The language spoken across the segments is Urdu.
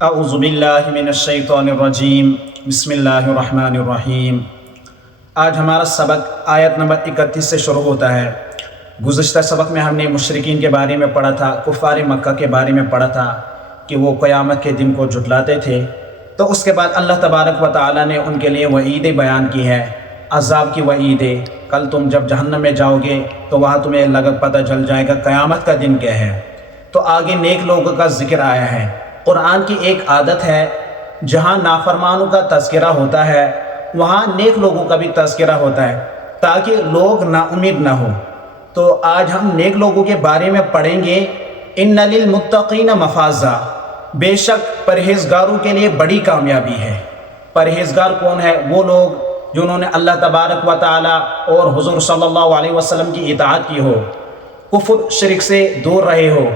اعوذ باللہ من الشیطان الرجیم بسم اللہ الرحمن الرحیم۔ آج ہمارا سبق آیت نمبر 31 سے شروع ہوتا ہے۔ گزشتہ سبق میں ہم نے مشرکین کے بارے میں پڑھا تھا، کفار مکہ کے بارے میں پڑھا تھا کہ وہ قیامت کے دن کو جھٹلاتے تھے۔ تو اس کے بعد اللہ تبارک و تعالیٰ نے ان کے لیے وعیدیں بیان کی ہے، عذاب کی وعیدیں۔ کل تم جب جہنم میں جاؤ گے تو وہاں تمہیں پتہ چل جائے گا قیامت کا دن کیا ہے۔ تو آگے نیک لوگوں کا ذکر آیا ہے۔ قرآن کی ایک عادت ہے، جہاں نافرمانوں کا تذکرہ ہوتا ہے وہاں نیک لوگوں کا بھی تذکرہ ہوتا ہے تاکہ لوگ نا امید نہ ہو۔ تو آج ہم نیک لوگوں کے بارے میں پڑھیں گے۔ ان للمتقین مفازا، بے شک پرہیزگاروں کے لیے بڑی کامیابی ہے۔ پرہیزگار کون ہے؟ وہ لوگ جنہوں نے اللہ تبارک و تعالیٰ اور حضور صلی اللہ علیہ وسلم کی اطاعت کی ہو، کفر شرک سے دور رہے ہو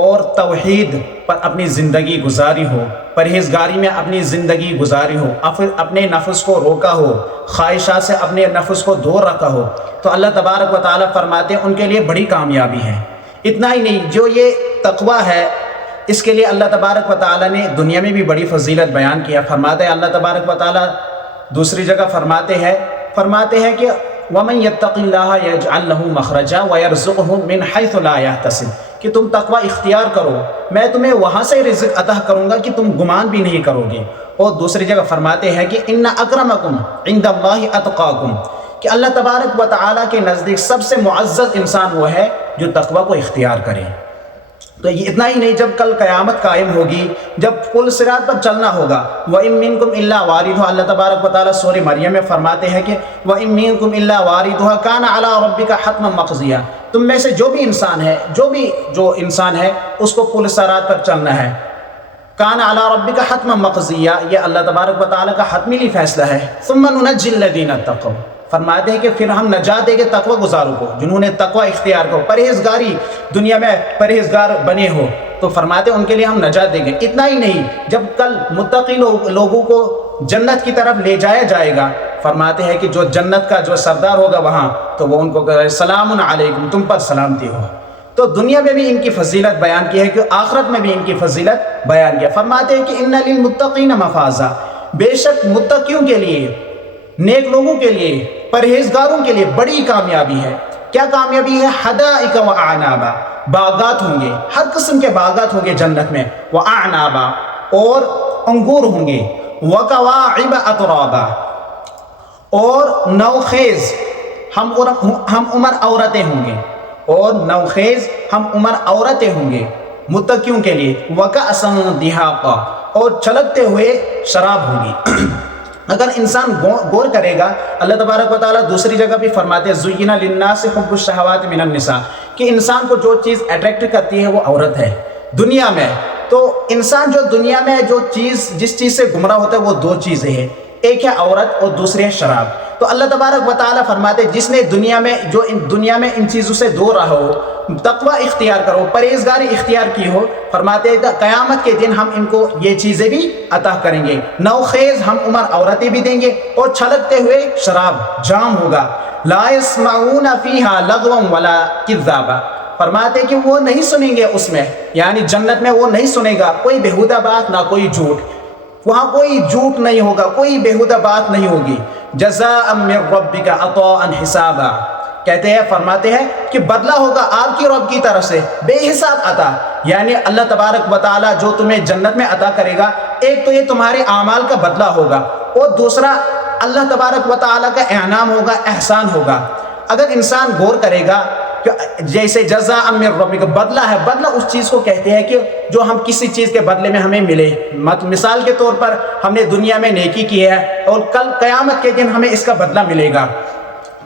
اور توحید پر اپنی زندگی گزاری ہو، پرہیزگاری میں اپنی زندگی گزاری ہو، اپنے نفس کو روکا ہو، خواہشات سے اپنے نفس کو دور رکھا ہو، تو اللہ تبارک و تعالیٰ فرماتے ہیں ان کے لیے بڑی کامیابی ہے۔ اتنا ہی نہیں، جو یہ تقویٰ ہے اس کے لیے اللہ تبارک و تعالیٰ نے دنیا میں بھی بڑی فضیلت بیان کیا۔ فرماتے ہیں اللہ تبارک و تعالیٰ دوسری جگہ فرماتے ہیں کہ وَمَن يَتَّقِ اللَّهَ يَجْعَلْ لَهُ مَخْرَجًا وَيَرْزُقْهُ مِنْ حَيْثُ لَا يَحْتَسِبُ، کہ تم تقوی اختیار کرو، میں تمہیں وہاں سے رزق عطا کروں گا کہ تم گمان بھی نہیں کرو گے۔ اور دوسری جگہ فرماتے ہیں کہ ان اکرمکم عند اللہ اتقاکم، کہ اللہ تبارک و تعالیٰ کے نزدیک سب سے معزز انسان وہ ہے جو تقوی کو اختیار کرے۔ تو یہ اتنا ہی نہیں، جب کل قیامت قائم ہوگی، جب پل صراط پر چلنا ہوگا، وَإِن مِّنكُمْ إِلَّا وَارِدُهَا، اللہ تبارک و تعالیٰ سورہ مریم میں فرماتے ہیں کہ وَإِن مِّنكُمْ إِلَّا وَارِدُهَا كَانَ عَلَىٰ رَبِّكَ حَتْمًا مَّقْضِيًّا، تم میں سے جو انسان ہے اس کو پل صراط پر چلنا ہے۔ کان علی ربک حتما مقضیہ، یہ اللہ تبارک و تعالیٰ کا حتمی فیصلہ ہے۔ ثم ننجی الذین اتقوا، فرماتے ہیں کہ پھر ہم نجات دیں گے تقوی گزاروں کو، جنہوں نے تقوی اختیار کو، پرہیزگاری دنیا میں پرہیزگار بنے ہو، تو فرماتے ہیں ان کے لیے ہم نجات دیں گے۔ اتنا ہی نہیں، جب کل متقی لوگوں کو جنت کی طرف لے جایا جائے گا، فرماتے ہیں کہ جو جنت کا جو سردار ہوگا وہاں، تو وہ ان کو کہے سلام علیکم، تم پر سلامتی ہو۔ تو دنیا میں بھی ان کی فضیلت بیان کی ہے کہ آخرت میں بھی ان کی فضیلت بیان کیا۔ فرماتے ہیں کہ ان للمتقین مفازا، بے شک متقیوں کے لیے، نیک لوگوں کے لیے، پرہیزگاروں کے لیے بڑی کامیابی ہے۔ کیا کامیابی ہے؟ حدائق و اعنابا، باغات ہوں گے، ہر قسم کے باغات ہوں گے جنت میں، و اعنابا، اور انگور ہوں گے، وکواعب اترابا، اور نوخیز ہم عمر عورتیں ہوں گے، اور نوخیز ہم عمر عورتیں ہوں گے متقیوں کے لیے، وکأسا دہاقا، اور چھلکتے ہوئے شراب ہوگی۔ اگر انسان غور کرے گا، اللہ تبارک و تعالیٰ دوسری جگہ بھی فرماتے ہیں زُیِّنَ لِلنَّاسِ حُبُّ الشَّهَوَاتِ مِنَ النِّسَاءِ، کہ انسان کو جو چیز اٹریکٹ کرتی ہے وہ عورت ہے دنیا میں۔ تو انسان جو دنیا میں جس چیز سے گمراہ ہوتا ہے وہ دو چیزیں ہیں، ایک ہے عورت اور دوسری ہے شراب۔ تو اللہ تبارک و تعالیٰ فرماتے ہیں جس نے دنیا میں ان چیزوں سے دور رہا ہو، تقوی اختیار کرو، پرہیزگاری اختیار کی ہو، فرماتے ہیں قیامت کے دن ہم ان کو یہ چیزیں بھی عطا کریں گے، نوخیز ہم عمر عورتیں بھی دیں گے، اور چھلکتے ہوئے شراب جام ہوگا۔ لا يسمعون فیہا لغوا ولا کذابا، فرماتے ہیں کہ وہ نہیں سنیں گے اس میں، یعنی جنت میں وہ نہیں سنے گا کوئی بےہودہ بات، نہ کوئی جھوٹ، وہاں کوئی جھوٹ نہیں ہوگا، کوئی بےہودہ بات نہیں ہوگی۔ جزاء من ربک عطاء حسابا، کہتے ہیں، فرماتے ہیں کہ بدلہ ہوگا آپ کی رب کی طرف سے بے حساب عطا، یعنی اللہ تبارک و تعالیٰ جو تمہیں جنت میں عطا کرے گا، ایک تو یہ تمہارے اعمال کا بدلہ ہوگا، اور دوسرا اللہ تبارک و تعالیٰ کا انعام ہوگا، احسان ہوگا۔ اگر انسان غور کرے گا کہ جیسے جزاء من ربک، بدلہ ہے، بدلہ اس چیز کو کہتے ہیں کہ جو ہم کسی چیز کے بدلے میں ہمیں ملے۔ مثال کے طور پر ہم نے دنیا میں نیکی کی ہے اور کل قیامت کے دن ہمیں اس کا بدلہ ملے گا،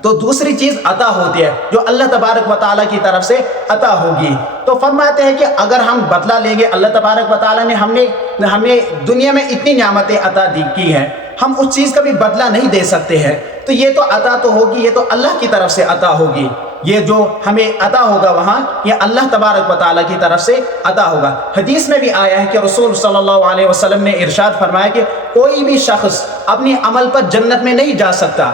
تو دوسری چیز عطا ہوتی ہے جو اللہ تبارک و تعالیٰ کی طرف سے عطا ہوگی۔ تو فرماتے ہیں کہ اگر ہم بدلہ لیں گے، اللہ تبارک و تعالیٰ نے ہمیں دنیا میں اتنی نعمتیں عطا کی ہیں، ہم اس چیز کا بھی بدلہ نہیں دے سکتے ہیں، تو یہ تو عطا تو ہوگی، یہ تو اللہ کی طرف سے عطا ہوگی، یہ جو ہمیں عطا ہوگا وہاں، یہ اللہ تبارک و تعالیٰ کی طرف سے عطا ہوگا۔ حدیث میں بھی آیا ہے کہ رسول صلی اللہ علیہ وسلم نے ارشاد فرمایا کہ کوئی بھی شخص اپنی عمل پر جنت میں نہیں جا سکتا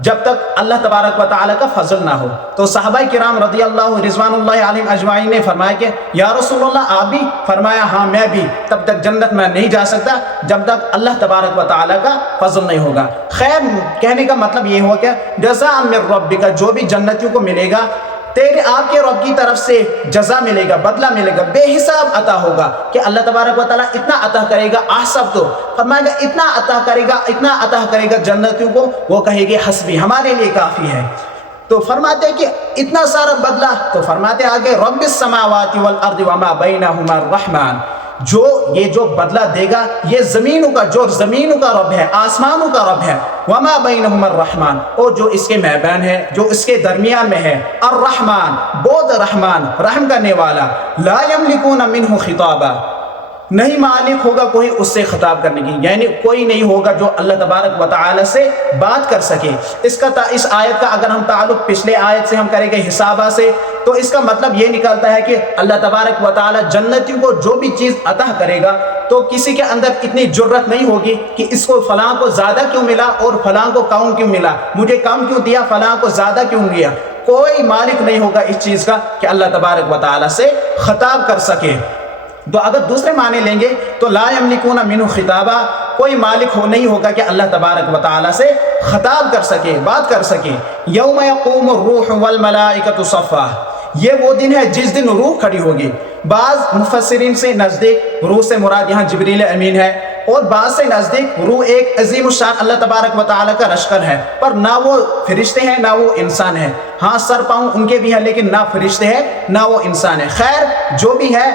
جب تک اللہ تبارک و تعالیٰ کا فضل نہ ہو۔ تو صحابہ کرام رضی اللہ رضوان اللہ علیہم اجمعین نے فرمایا کہ یا رسول اللہ آپ بھی؟ فرمایا ہاں میں بھی۔ تب تک جنت میں نہیں جا سکتا جب تک اللہ تبارک و تعالیٰ کا فضل نہیں ہوگا۔ خیر، کہنے کا مطلب یہ ہو کہ جزاء من ربک، جو بھی جنتیوں کو ملے گا تیرے آپ کے رب کی طرف سے جزا ملے گا، بدلہ ملے گا، بے حساب عطا ہوگا کہ اللہ تبارک و تعالیٰ اتنا عطا کرے گا۔ احسب تو فرمائے گا اتنا عطا کرے گا، اتنا عطا کرے گا جنتیوں کو، وہ کہے گی حسبی، ہمارے لیے کافی ہے۔ تو فرماتے ہیں کہ اتنا سارا بدلہ، تو فرماتے آگے رب السماوات والارض وما بینہما الرحمن، جو یہ جو بدلہ دے گا یہ زمینوں کا، جو زمینوں کا رب ہے، آسمانوں کا رب ہے، وما بینہما الرحمن، اور جو اس کے میبین ہے، جو اس کے درمیان میں ہے، الرحمن، بہت رحمان، رحم کرنے والا، لا یملکون منہ خطابا، نہیں مالک ہوگا کوئی اس سے خطاب کرنے کی، یعنی کوئی نہیں ہوگا جو اللہ تبارک و تعالی سے بات کر سکے۔ اس آیت کا اگر ہم تعلق پچھلے آیت سے ہم کریں گے حسابہ سے، تو اس کا مطلب یہ نکلتا ہے کہ اللہ تبارک و تعالی جنتیوں کو جو بھی چیز عطا کرے گا تو کسی کے اندر اتنی جرت نہیں ہوگی کہ اس کو فلاں کو زیادہ کیوں ملا اور فلاں کو کم کیوں ملا، مجھے کم کیوں دیا، فلاں کو زیادہ کیوں دیا۔ کوئی مالک نہیں ہوگا اس چیز کا کہ اللہ تبارک و تعالی سے خطاب کر سکے۔ تو اگر دوسرے معنی لیں گے تو لا یملکون منہ خطابا، کوئی مالک نہیں ہوگا کہ اللہ تبارک و تعالی سے خطاب کر سکے، بات کر سکے۔ یوم یقوم الروح والملائکۃ صفا، یہ وہ دن ہے جس دن روح کھڑی ہوگی۔ بعض مفسرین سے نزدیک روح سے مراد یہاں جبریل امین ہے، اور بعض سے نزدیک روح ایک عظیم الشان اللہ تبارک و تعالی کا لشکر ہے، پر نہ وہ فرشتے ہیں نہ وہ انسان ہے۔ ہاں سر پاؤں ان کے بھی ہیں لیکن نہ فرشتے ہیں نہ وہ انسان ہے۔ خیر جو بھی ہے،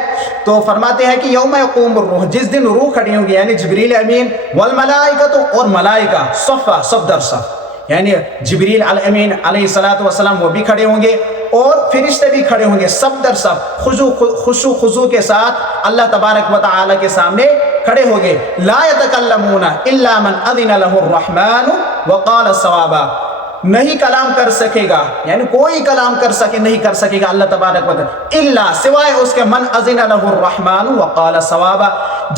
تو فرماتے ہیں کہ یوم یقوم الروح، جس دن روح کھڑی ہوگی یعنی جبریل امین، والملائکۃ، اور ملائکہ، صفا، صف در صف، یعنی جبریل الامین علیہ السلام وہ بھی کھڑے ہوں گے اور فرشتے بھی کھڑے ہوں گے، سب در سب خشوع خضوع کے ساتھ اللہ تبارک و تعالی کے سامنے کھڑے ہوں گے۔ لا یتکلمون الا من اذن له الرحمن وقال صوابا، نہیں کلام کر سکے گا، یعنی کوئی کلام نہیں کر سکے گا اللہ تبارک و تعالی، الا سوائے اس کے من اذن له الرحمن وقال صوابا،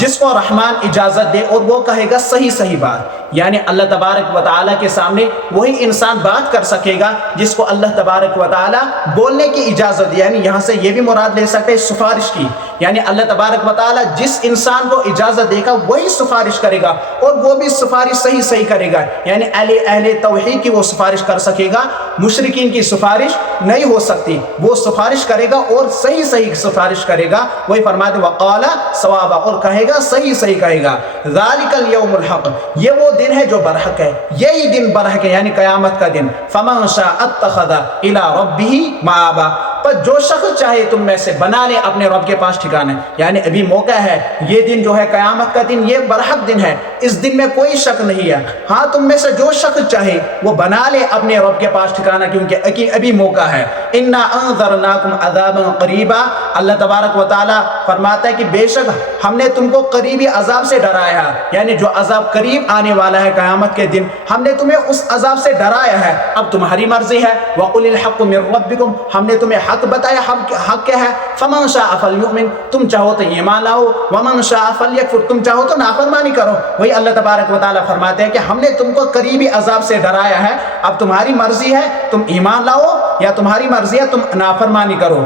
جس کو رحمان اجازت دے اور وہ کہے گا صحیح بات۔ یعنی اللہ تبارک و تعالی کے سامنے وہی انسان بات کر سکے گا جس کو اللہ تبارک و تعالی بولنے کی اجازت دے، یعنی یہاں سے یہ بھی مراد لے سکتے ہیں سفارش کی، یعنی اللہ تبارک و تعالی جس انسان کو اجازت دے گا وہی سفارش کرے گا، اور وہ بھی سفارش صحیح کرے گا، یعنی اہل توحید کی وہ سفارش کر سکے گا، مشرکین کی سفارش نہیں ہو سکتی، وہ سفارش کرے گا اور صحیح سفارش کرے گا۔ وہی فرماتے وقال صوابا، اور کہے گا صحیح کہے گا۔ ذالک الیوم الحق، یہ وہ دن ہے جو برحق ہے، یہی دن برحق ہے یعنی قیامت کا دن۔ فمن شاء اتخذ الی ربہ مآبا، پر جو شخص چاہے تم میں سے بنا لے اپنے رب کے پاس ٹھکانا، یعنی ابھی موقع ہے، یہ دن جو ہے قیامت کا دن، یہ برحق دن ہے، اس دن میں کوئی شک نہیں ہے۔ ہاں تم میں سے جو شخص چاہے وہ بنا لے اپنے رب کے پاس ٹھکانا، کیونکہ ابھی موقع ہے۔ انا انذرناکم عذابا قریبا، اللہ تبارک و تعالی فرماتا ہے کہ بے شک ہم نے تم کو قریبی عذاب سے ڈرایا ہے، یعنی جو عذاب قریب آنے والا ہے قیامت کے دن، ہم نے تمہیں اس عذاب سے ڈرایا ہے، اب تمہاری مرضی ہے۔ وقل الحق من ربکم، ہم نے تمہیں حق بتایا، حق کیا ہے؟ فمن شاء فلیؤمن، تم چاہو تو ایمان لاؤ، ومن شاء فلیکفر، تم چاہو تو نافرمانی کرو۔ وہی اللہ تبارک و تعالی فرماتے ہیں کہ ہم نے تم کو قریبی عذاب سے ڈرایا ہے، اب تمہاری مرضی ہے تم ایمان لاؤ یا تمہاری مرضی ہے تم نافرمانی کرو۔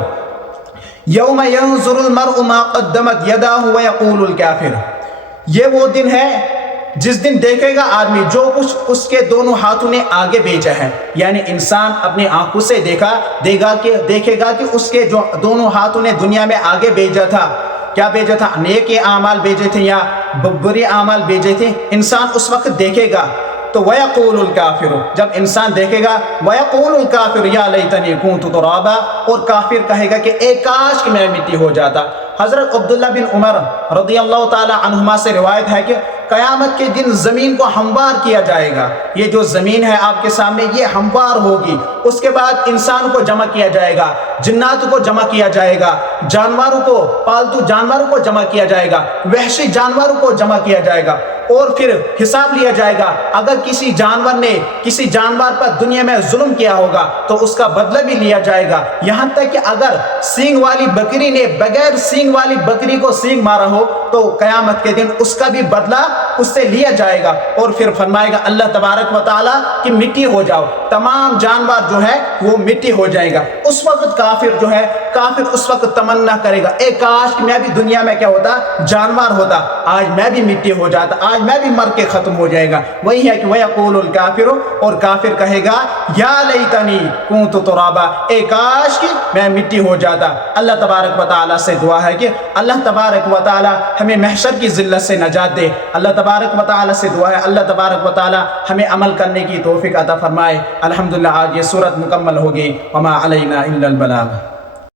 یوم ینظر المرء ما قدمت یداہ ویقول الکافر، یہ وہ دن ہے جس دن دیکھے گا آدمی جو کچھ اس کے دونوں ہاتھوں نے آگے بھیجا ہے، یعنی انسان اپنی آنکھوں سے دیکھے گا کہ اس کے جو دونوں ہاتھوں نے دنیا میں آگے بھیجا تھا، کیا بھیجا تھا؟ نیک اعمال بھیجے تھے یا برے اعمال بھیجے تھے، انسان اس وقت دیکھے گا۔ تو وَيَقُولُ الْكَافِرُ، جب انسان دیکھے گا وَيَقُولُ الْكَافِرُ يَا لَيْتَنِي كُنتُ تُرَابًا، اور کافر کہے گا کہ اے کاش کہ میں مٹی ہو جاتا۔ حضرت عبداللہ بن عمر رضی اللہ تعالی عنہما سے روایت ہے کہ قیامت کے دن زمین کو ہموار کیا جائے گا، یہ جو زمین ہے آپ کے سامنے یہ ہموار ہوگی، اس کے بعد انسان کو جمع کیا جائے گا، جنات کو جمع کیا جائے گا، جانوروں کو، پالتو جانوروں کو جمع کیا جائے گا، وحشی جانوروں کو جمع کیا جائے گا، اور پھر حساب لیا جائے گا۔ اگر کسی جانور نے کسی جانور پر دنیا میں ظلم کیا ہوگا تو اس کا بدلہ بھی لیا جائے گا، یہاں تک کہ اگر سینگ والی بکری نے بغیر سینگ والی بکری کو سینگ مارا ہو تو قیامت کے دن اس کا بھی بدلہ اس سے لیا جائے گا۔ اور پھر فرمائے گا اللہ تبارک و تعالیٰ کہ مٹی ہو جاؤ، تمام جانور جو ہے وہ مٹی ہو جائے گا۔ اس وقت کافر جو ہے، کافر اس وقت تمنا کرے گا اے کاش کہ میں بھی دنیا میں کیا ہوتا، جانور ہوتا، آج میں بھی مٹی ہو جاتا، آج میں بھی مر کے ختم ہو جائے گا۔ وہی ہے کہ وَيَقُولُ الْكَافِرُ، اور کافر کہے گا یا لیتنی کونت ترابا، اے کاش کہ میں مٹی ہو جاتا۔ اللہ تبارک و تعالیٰ سے دعا ہے کہ اللہ تبارک و تعالیٰ ہمیں محشر کی ذلت سے نجات دے۔ اللہ تبارک و تعالیٰ سے دعا ہے اللہ تبارک و تعالیٰ ہمیں عمل کرنے کی توفیق عطا فرمائے۔ الحمدللہ آج یہ سورت مکمل ہوگی۔ وما علینا الا البلاغ۔